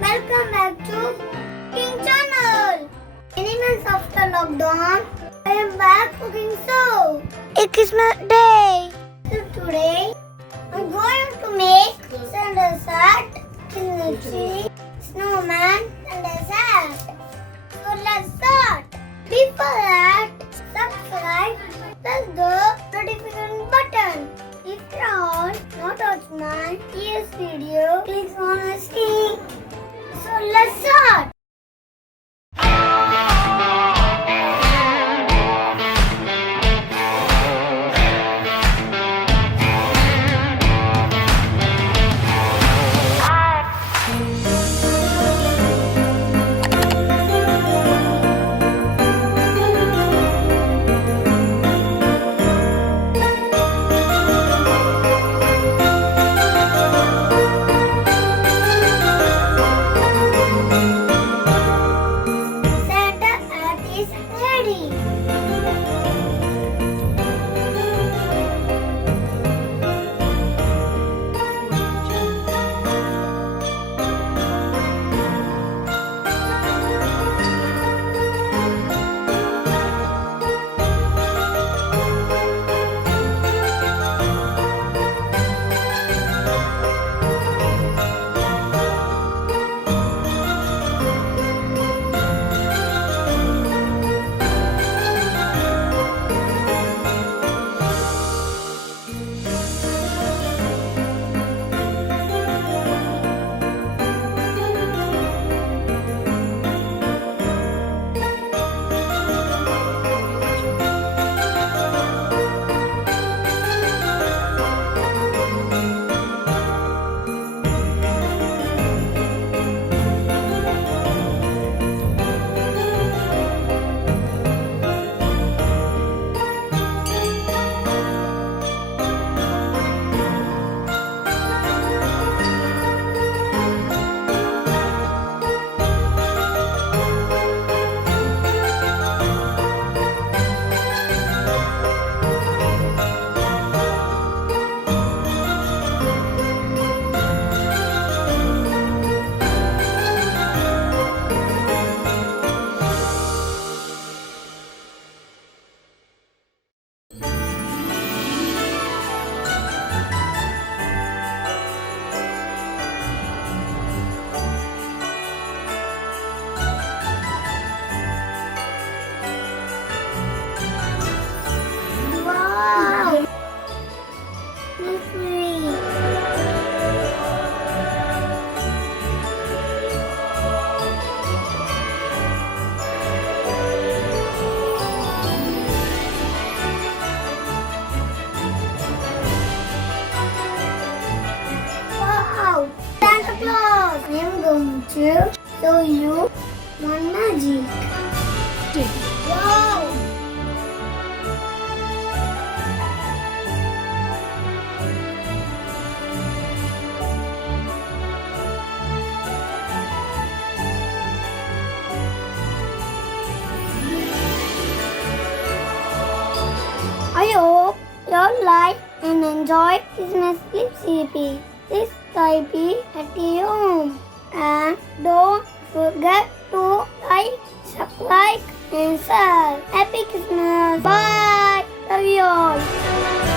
Welcome back to Cooking Channel. Many months after lockdown, I am back cooking so. It's Christmas day. So today, I'm going to make some dessert, kimchi, snowman, and dessert. So let's start. Before that, subscribe, press the notification button. If you are not watching my previous video, click on the screen. So let's start. Wow! Lovely. Wow! Santa Claus! I am going to show you one magic. Wow! I hope you like and enjoy Christmas recipe. This recipe at your home. And don't forget to like, subscribe and share. Happy Christmas. Bye. Love you all.